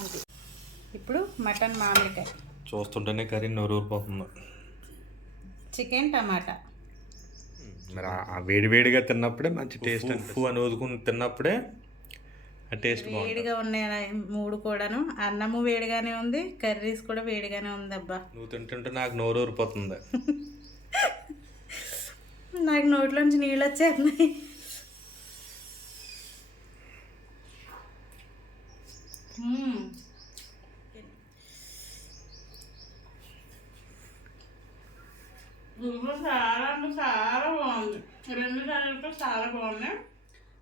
అంతే. ఇప్పుడు మటన్ మామిడికాయ చూస్తుంటేనే కర్రీ నోరూరిపోతుంది. చికెన్ టమాటా మరి ఆ వేడివేడిగా తిన్నప్పుడే మంచి టేస్ట్ అని ఊదుకుని తిన్నప్పుడే ఆ టేస్ట్ వేడిగా ఉన్నాయి 3 కూడాను. అన్నము వేడిగానే ఉంది, కర్రీస్ కూడా వేడిగానే ఉంది. అబ్బా నువ్వు తింటుంటే నాకు నోరూరిపోతుంది. నాకు నోట్లోంచి నీళ్ళు వచ్చేస్తున్నాయి. చాలా బాగుంది. 2 సార్లు చాలా బాగున్నాయి.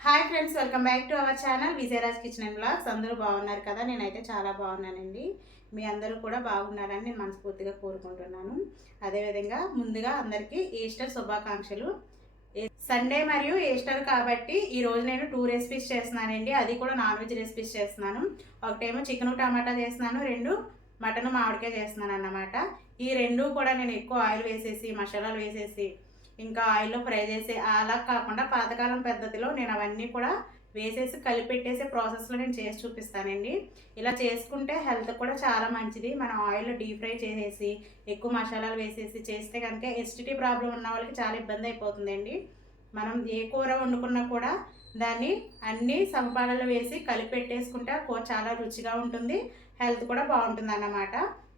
Hi friends, welcome back to our channel Vijayaraj kitchen and blogs. అందరూ బాగున్నారు కదా? నేనైతే చాలా బాగున్నానండి. మీ అందరూ కూడా బాగున్నారని నేను మనస్ఫూర్తిగా కోరుకుంటున్నాను. అదేవిధంగా ముందుగా అందరికీ ఈస్టర్ శుభాకాంక్షలు. సండే మరియు ఈస్టర్ కాబట్టి ఈరోజు నేను 2 రెసిపీస్ చేస్తున్నానండి. అది కూడా నాన్ వెజ్ రెసిపీస్ చేస్తున్నాను. ఒకటేమో చికెన్ టమాటా చేస్తున్నాను, 2 మటన్ మామిడికాయ చేస్తున్నాను అన్నమాట. ఈ 2 కూడా నేను ఎక్కువ ఆయిల్ వేసేసి మసాలాలు వేసేసి ఇంకా ఆయిల్లో ఫ్రై చేసి అలా కాకుండా పాతకాలం పద్ధతిలో నేను అవన్నీ కూడా వేసేసి కలిపెట్టేసే ప్రాసెస్లో నేను చేసి చూపిస్తానండి. ఇలా చేసుకుంటే హెల్త్ కూడా చాలా మంచిది. మనం ఆయిల్లో డీప్ ఫ్రై చేసేసి ఎక్కువ మసాలాలు వేసేసి చేస్తే కనుక ఎసిడిటీ ప్రాబ్లం ఉన్న వాళ్ళకి చాలా ఇబ్బంది అయిపోతుందండి. మనం ఏ కూర వండుకున్నా కూడా దాన్ని అన్ని సమపాలలో వేసి కలిపెట్టేసుకుంటే కూర చాలా రుచిగా ఉంటుంది, హెల్త్ కూడా బాగుంటుంది అన్నమాట.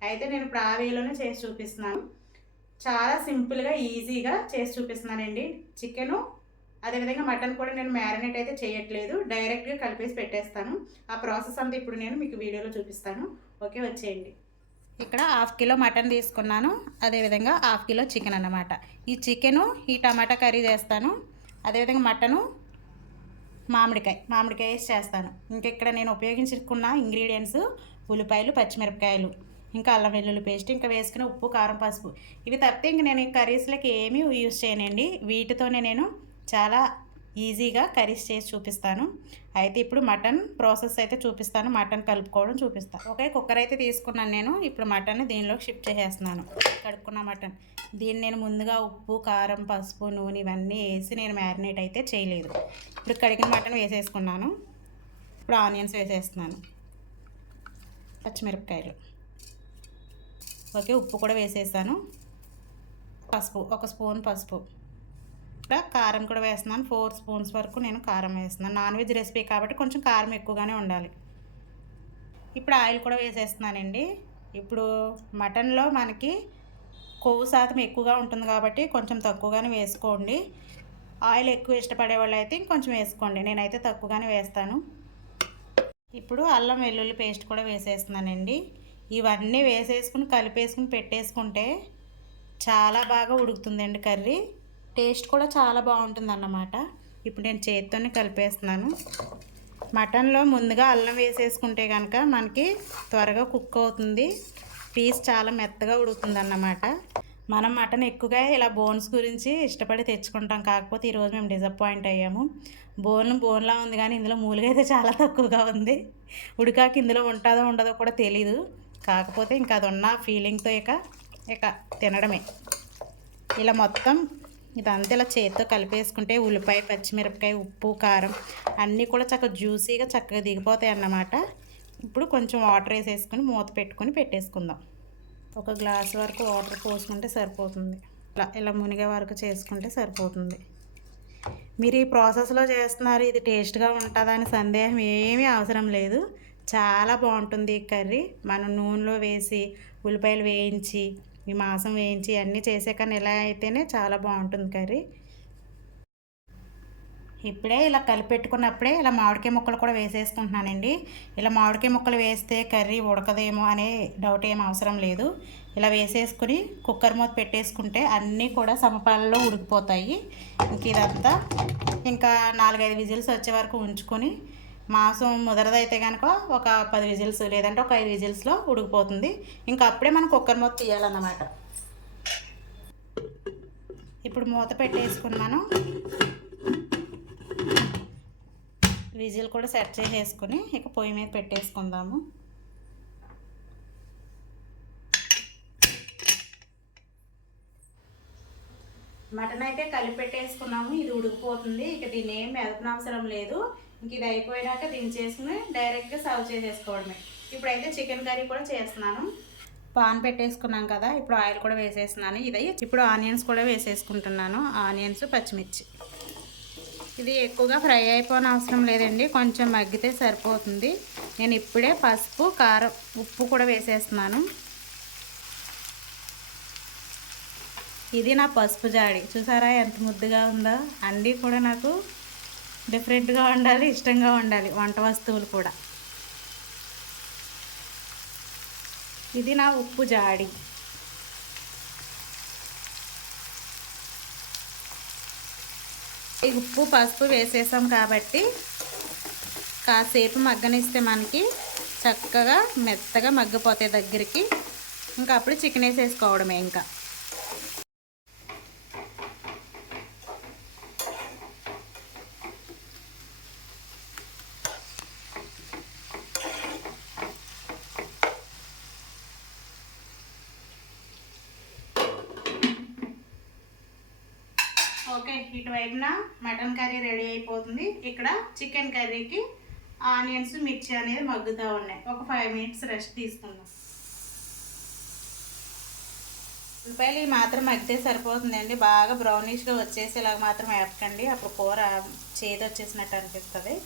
అయితే నేను ఇప్పుడు ఆ వేలోనే చేసి చూపిస్తున్నాను. చాలా సింపుల్గా ఈజీగా చేసి చూపిస్తున్నానండి. చికెను అదేవిధంగా మటన్ కూడా నేను మ్యారినేట్ అయితే చేయట్లేదు, డైరెక్ట్గా కలిపేసి పెట్టేస్తాను. ఆ ప్రాసెస్ అంతా ఇప్పుడు నేను మీకు వీడియోలో చూపిస్తాను. ఓకే, వచ్చేయండి. ఇక్కడ 1/2 కిలో మటన్ తీసుకున్నాను, అదేవిధంగా 1/2 కిలో చికెన్ అన్నమాట. ఈ చికెను ఈ టమాటా కర్రీ చేస్తాను, అదేవిధంగా మటను మామిడికాయ వేసి చేస్తాను. ఇంకా ఇక్కడ నేను ఉపయోగించుకున్న ఇంగ్రీడియంట్స్ ఉల్లిపాయలు, పచ్చిమిరపకాయలు, ఇంకా అల్లం వెల్లుల్లి పేస్ట్, ఇంకా వేసుకుని ఉప్పు, కారం, పసుపు. ఇవి తప్పితే ఇంక నేను కర్రీస్లోకి ఏమీ యూజ్ చేయనండి. వీటితోనే నేను చాలా ఈజీగా కర్రీస్ చేసి చూపిస్తాను. అయితే ఇప్పుడు మటన్ ప్రాసెస్ అయితే చూపిస్తాను, మటన్ కలుపుకోవడం చూపిస్తాను. ఒకే కుక్కర్ అయితే తీసుకున్నాను నేను. ఇప్పుడు మటన్ దీనిలోకి షిఫ్ట్ చేసేస్తున్నాను. కడుక్కున్న మటన్ దీన్ని నేను ముందుగా ఉప్పు, కారం, పసుపు, నూనె ఇవన్నీ వేసి నేను మ్యారినేట్ అయితే చేయలేదు. ఇప్పుడు కడిగిన మటన్ వేసేసుకున్నాను. ఇప్పుడు ఆనియన్స్ వేసేస్తున్నాను, పచ్చిమిరపకాయలు, ఓకే, ఉప్పు కూడా వేసేసాను. పసుపు 1 స్పూన్ పసుపు, ఇక్కడ కారం కూడా వేస్తున్నాను. 4 స్పూన్స్ వరకు నేను కారం వేస్తున్నాను. నాన్ వెజ్ రెసిపీ కాబట్టి కొంచెం కారం ఎక్కువగానే ఉండాలి. ఇప్పుడు ఆయిల్ కూడా వేసేస్తున్నానండి. ఇప్పుడు మటన్లో మనకి కొవ్వు శాతం ఎక్కువగా ఉంటుంది కాబట్టి కొంచెం తక్కువగానే వేసుకోండి. ఆయిల్ ఎక్కువ ఇష్టపడే వాళ్ళు అయితే ఇంకొంచెం వేసుకోండి, నేనైతే తక్కువగానే వేస్తాను. ఇప్పుడు అల్లం వెల్లుల్లి పేస్ట్ కూడా వేసేస్తున్నానండి. ఇవన్నీ వేసేసుకుని కలిపేసుకుని పెట్టేసుకుంటే చాలా బాగా ఉడుకుతుందండి కర్రీ. టేస్ట్ కూడా చాలా బాగుంటుంది అన్నమాట. ఇప్పుడు నేను చేతితోనే కలిపేస్తున్నాను. మటన్లో ముందుగా అల్లం వేసేసుకుంటే కనుక మనకి త్వరగా కుక్ అవుతుంది, పీస్ చాలా మెత్తగా ఉడుకుతుంది అన్నమాట. మనం మటన్ ఎక్కువగా ఇలా బోన్స్ గురించి ఇష్టపడి తెచ్చుకుంటాం, కాకపోతే ఈరోజు మేము డిసప్పాయింట్ అయ్యాము. బోన్లా ఉంది కానీ ఇందులో మూలుగా అయితే చాలా తక్కువగా ఉంది. ఉడికాక ఇందులో ఉంటుందో ఉండదో కూడా తెలీదు. కాకపోతే ఇంకా అది ఉన్న ఫీలింగ్తో ఇక తినడమే. ఇలా మొత్తం ఇదంతా ఇలా చేతితో కలిపేసుకుంటే ఉల్లిపాయ, పచ్చిమిరపకాయ, ఉప్పు, కారం అన్నీ కూడా చక్కగా జ్యూసీగా చక్కగా దిగిపోతాయి అన్నమాట. ఇప్పుడు కొంచెం వాటర్ వేసేసుకుని మూత పెట్టుకొని పెట్టేసుకుందాం. 1 గ్లాస్ వరకు వాటర్ పోసుకుంటే సరిపోతుంది. ఇలా మునిగే వరకు చేసుకుంటే సరిపోతుంది. మీరు ఈ ప్రాసెస్లో చేస్తున్నారు, ఇది టేస్ట్గా ఉంటుందా అని సందేహం ఏమీ అవసరం లేదు. చాలా బాగుంటుంది ఈ కర్రీ. మనం నూనెలో వేసి ఉల్లిపాయలు వేయించి ఈ మాంసం వేయించి అన్నీ చేసే కానీ ఇలా అయితేనే చాలా బాగుంటుంది కర్రీ. ఇప్పుడే ఇలా కలిపెట్టుకున్నప్పుడే ఇలా మామిడికాయ ముక్కలు కూడా వేసేసుకుంటున్నానండి. ఇలా మామిడికాయ ముక్కలు వేస్తే కర్రీ ఉడకదేమో అనే డౌట్ ఏం అవసరం లేదు. ఇలా వేసేసుకుని కుక్కర్ మూత పెట్టేసుకుంటే అన్నీ కూడా సమపాలలో ఉడికిపోతాయి. ఇంక ఇదంతా ఇంకా 4-5 విజిల్స్ వచ్చే వరకు ఉంచుకొని, మాంసం ముదరదైతే కనుక ఒక 10 విజిల్స్ లేదంటే ఒక 5 విజిల్స్లో ఉడికిపోతుంది. ఇంకా అప్పుడే మనం కుక్కర్ మూత తీయాలన్నమాట. ఇప్పుడు మూత పెట్టేసుకున్నాను. విజిల్ కూడా సెట్ చేసేసుకుని ఇక పొయ్యి మీద పెట్టేసుకుందాము. మటన్ అయితే కలిపి పెట్టేసుకున్నాము. ఇది ఉడికిపోతుంది. ఇక దీన్ని ఏం మెదపనవసరం లేదు. ఇంక ఇది అయిపోయినాక దించేసుకుని డైరెక్ట్గా సర్వ్ చేసేసుకోవడమే. ఇప్పుడైతే చికెన్ కర్రీ కూడా చేస్తున్నాను. పాన్ పెట్టేసుకున్నాం కదా, ఇప్పుడు ఆయిల్ కూడా వేసేస్తున్నాను. ఇది ఇప్పుడు ఆనియన్స్ కూడా వేసేసుకుంటున్నాను. ఆనియన్స్, పచ్చిమిర్చి. ఇది ఎక్కువగా ఫ్రై అయిపోని అవసరం లేదండి, కొంచెం మగ్గితే సరిపోతుంది. నేను ఇప్పుడే పసుపు, కారం, ఉప్పు కూడా వేసేస్తున్నాను. ఇది నా పసుపు జాడి, చూసారా ఎంత ముద్దుగా ఉందో. అన్నీ కూడా నాకు డిఫరెంట్గా ఉండాలి, ఇష్టంగా ఉండాలి వంట వస్తువులు కూడా. ఇది నా ఉప్పు జాడి. ఈ ఉప్పు పసుపు వేసేసాం కాబట్టి కాసేపు మగ్గనిస్తే మనకి చక్కగా మెత్తగా మగ్గిపోతాయి దగ్గరికి. ఇంకా అప్పుడు చికెన్ వేసేసుకోవడమే. ఇంకా ఓకే, ఇటువైపున మటన్ కర్రీ రెడీ అయిపోతుంది. ఇక్కడ చికెన్ కర్రీకి ఆనియన్స్, మిర్చి అనేది మగ్గుతూ ఉన్నాయి. ఒక 5 మినిట్స్ రెస్ట్ తీసుకుందాం. ఉల్లిపాయలు మాత్రం మగ్గితే సరిపోతుందండి. బాగా బ్రౌనిష్గా వచ్చేసేలాగా మాత్రం వేపకండి, అప్పుడు కూర చేదు వచ్చేసినట్టు అనిపిస్తుంది.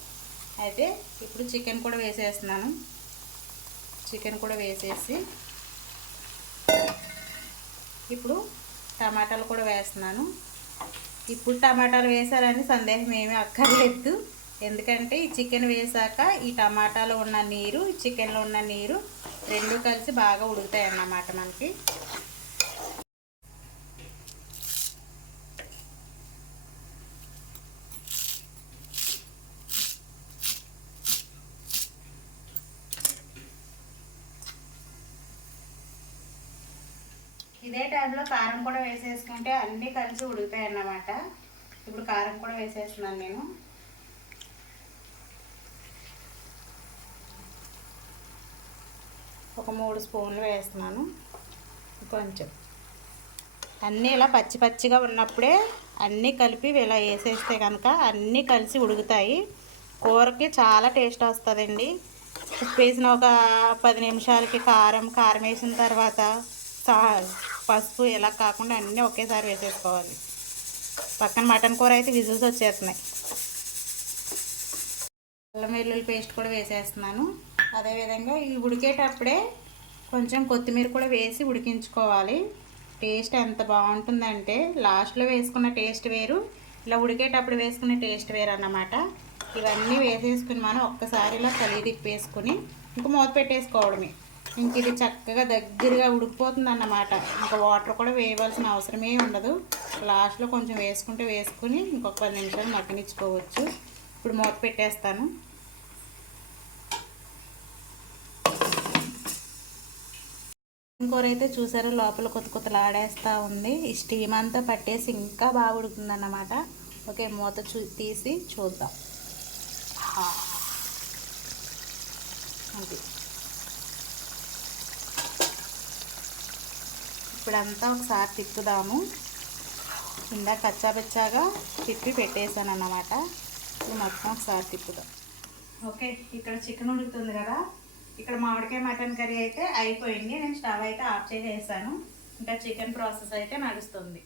అయితే ఇప్పుడు చికెన్ కూడా వేసేస్తున్నాను. చికెన్ కూడా వేసేసి ఇప్పుడు టమాటాలు కూడా వేస్తున్నాను. ఇప్పుడు టమాటాలు వేసారని సందేహం ఏమీ అక్కర్లేదు, ఎందుకంటే ఈ చికెన్ వేసాక ఈ టమాటాలో ఉన్న నీరు, ఈ చికెన్లో ఉన్న నీరు రెండు కలిసి బాగా ఉడుకుతాయి అన్నమాట మనకి. ఇదే టైంలో కారం కూడా వేసేసుకుంటే అన్నీ కలిసి ఉడుకుతాయి అన్నమాట. ఇప్పుడు కారం కూడా వేసేస్తున్నాను నేను. ఒక 3 స్పూన్లు వేస్తున్నాను. కొంచెం అన్నీ ఇలా పచ్చి పచ్చిగా ఉన్నప్పుడే అన్నీ కలిపి ఇలా వేసేస్తే కనుక అన్నీ కలిసి ఉడుకుతాయి. కూరకి చాలా టేస్ట్ వస్తుందండి. ఉప్పు వేసిన ఒక 10 నిమిషాలకి కారం వేసిన తర్వాత పసుపు ఇలా కాకుండా అన్నీ ఒకేసారి వేసేసుకోవాలి. పక్కన మటన్ కూర అయితే విజిల్స్ వచ్చేస్తున్నాయి. అల్లం వెల్లుల్లి పేస్ట్ కూడా వేసేస్తున్నాను. అదేవిధంగా ఈ ఉడికేటప్పుడే కొంచెం కొత్తిమీర కూడా వేసి ఉడికించుకోవాలి. టేస్ట్ ఎంత బాగుంటుందంటే లాస్ట్లో వేసుకున్న టేస్ట్ వేరు, ఇలా ఉడికేటప్పుడు వేసుకునే టేస్ట్ వేరు అన్నమాట. ఇవన్నీ వేసేసుకుని మనం ఒక్కసారి ఇలా కలిగి తిప్పేసుకుని ఇంక మూత పెట్టేసుకోవడమే. ఇంక ఇది చక్కగా దగ్గరగా ఉడికిపోతుంది అన్నమాట. ఇంకా వాటర్ కూడా వేయవలసిన అవసరమే ఉండదు. లాస్ట్లో కొంచెం వేసుకుని ఇంకొక 10 నిమిషాలు మగ్గనిచ్చుకోవచ్చు. ఇప్పుడు మూత పెట్టేస్తాను. కూర అయితే చూసారు, లోపల కొత్తలాడేస్తూ ఉంది. ఈ స్టీమ్ అంతా పట్టేసి ఇంకా బాగా ఉడుకుతుంది అన్నమాట. ఓకే, మూత తీసి చూద్దాం. అది ఇప్పుడంతా ఒకసారి తిప్పుదాము. ఇందాక కచ్చాపిచ్చాగా తిప్పి పెట్టేశాను అన్నమాట. ఇది మొత్తం ఒకసారి తిప్పుదాం. ఓకే, ఇక్కడ చికెన్ ఉడుకుతుంది కదా. ఇక్కడ మామిడికాయ మటన్ కర్రీ అయితే అయిపోయింది. నేను స్టవ్ అయితే ఆఫ్ చేసేసాను. ఇంకా చికెన్ ప్రాసెస్ అయితే నడుస్తుంది.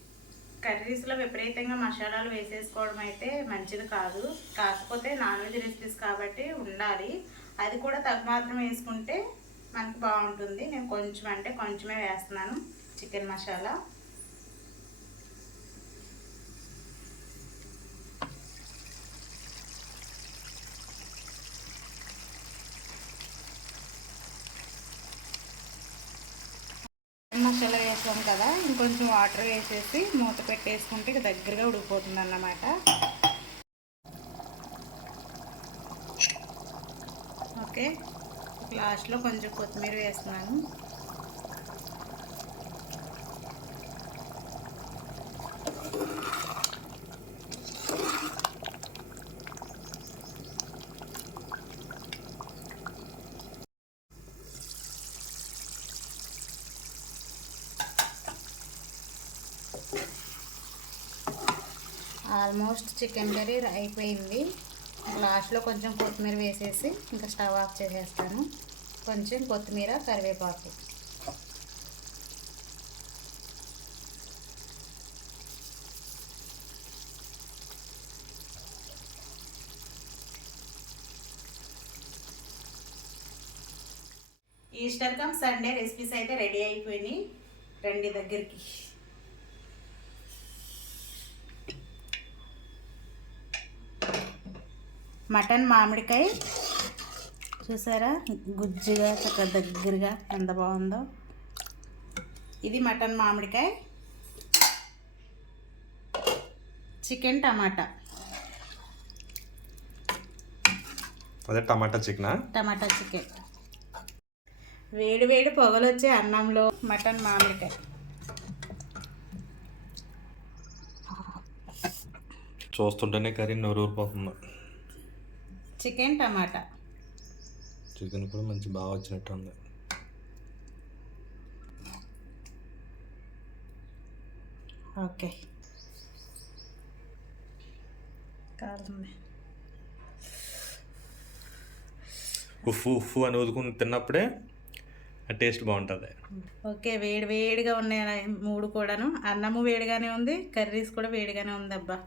కర్రీస్లో విపరీతంగా మసాలాలు వేసేసుకోవడం అయితే మంచిది కాదు. కాకపోతే నాన్ వెజ్ రెసిపీస్ కాబట్టి ఉండాలి. అది కూడా తగ్గ మాత్రం వేసుకుంటే మనకు బాగుంటుంది. నేను కొంచెం అంటే కొంచెమే వేస్తున్నాను చికెన్ మసాలా. మసాలా వేసాం కదా, ఇంకొంచెం వాటర్ వేసేసి మూత పెట్టేసుకుంటే ఇక దగ్గరగా ఉడికిపోతుంది అన్నమాట. ఓకే, లాస్ట్లో కొంచెం కొత్తిమీర వేస్తున్నాను. ఆల్మోస్ట్ చికెన్ కర్రీ అయిపోయింది. లాస్ట్లో కొంచెం కొత్తిమీర వేసేసి ఇంకా స్టవ్ ఆఫ్ చేసేస్తాను. కొంచెం కొత్తిమీర, కరివేపాకు. ఈస్టర్ కమ్ సండే రెసిపీస్ అయితే రెడీ అయిపోయినాయి. రండి దగ్గరికి. మటన్ మామిడికాయ చూసారా, గుజ్జుగా చక్కగా దగ్గరగా ఎంత బాగుందో. ఇది మటన్ మామిడికాయ. చికెన్ టమాటా. అదే టమాటా చికెనా? టమాటా చికెన్. వేడి వేడి పొగలు వచ్చే అన్నంలో మటన్ మామిడికాయ. చూస్తుంటేనే కర్రీ నోరు ఊరిపోతుంది. చికెన్ టమాటా. చికెన్ కూడా మంచి బాగా వచ్చినట్టు ఉంది. ఓకే, కాలుతుంది. ఉఫ్ఫు ఉఫ్ఫు అని ఊదుకుని తిన్నప్పుడే ఆ టేస్ట్ బాగుంటుంది. ఓకే, వేడి వేడిగా ఉన్నాయి 3 కూడాను. అన్నము వేడిగానే ఉంది, కర్రీస్ కూడా వేడిగానే ఉంది. అబ్బా,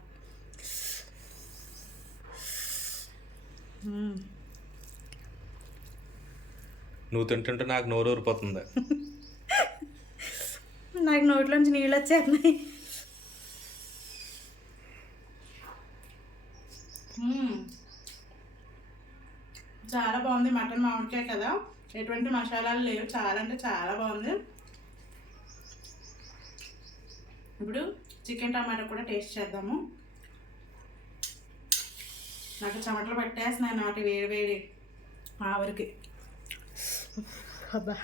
నువ్వు తింటుంటే నాకు నోరు ఊరిపోతుంది. నాకు నోట్లోంచి నీళ్ళు వచ్చేస్తున్నాయి. చాలా బాగుంది. మటన్ మామిడికాయ కదా, ఎటువంటి మసాలాలు లేవు. చాలా అంటే చాలా బాగుంది. ఇప్పుడు చికెన్ టమాటా కూడా టేస్ట్ చేద్దాము. నాకు చెమటలు పట్టేస్తున్నాయి నాటి వేడి వేడి ఆవిరికి. అబ్బా,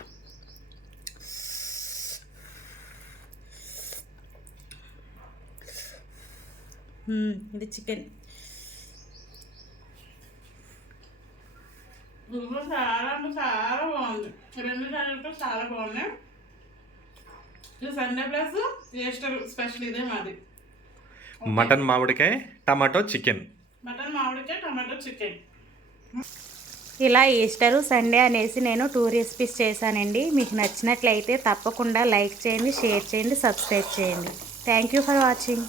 ఇది చికెన్. చాలా అంటే చాలా బాగుంది. 2 సార్లు చాలా బాగున్నాయి. ఇది సండే ప్లస్ ఈస్టర్ స్పెషల్. ఇదే మాది మటన్ మామిడికాయ టమాటో చికెన్. మటన్ మామిడికాయ టమాటో చికెన్. ఇలా ఈస్టర్ సండే అనేసి నేను 2 రెసిపీస్ చేశానండి. మీకు నచ్చినట్లయితే తప్పకుండా లైక్ చేయండి, షేర్ చేయండి, సబ్స్క్రైబ్ చేయండి. Thank you for watching.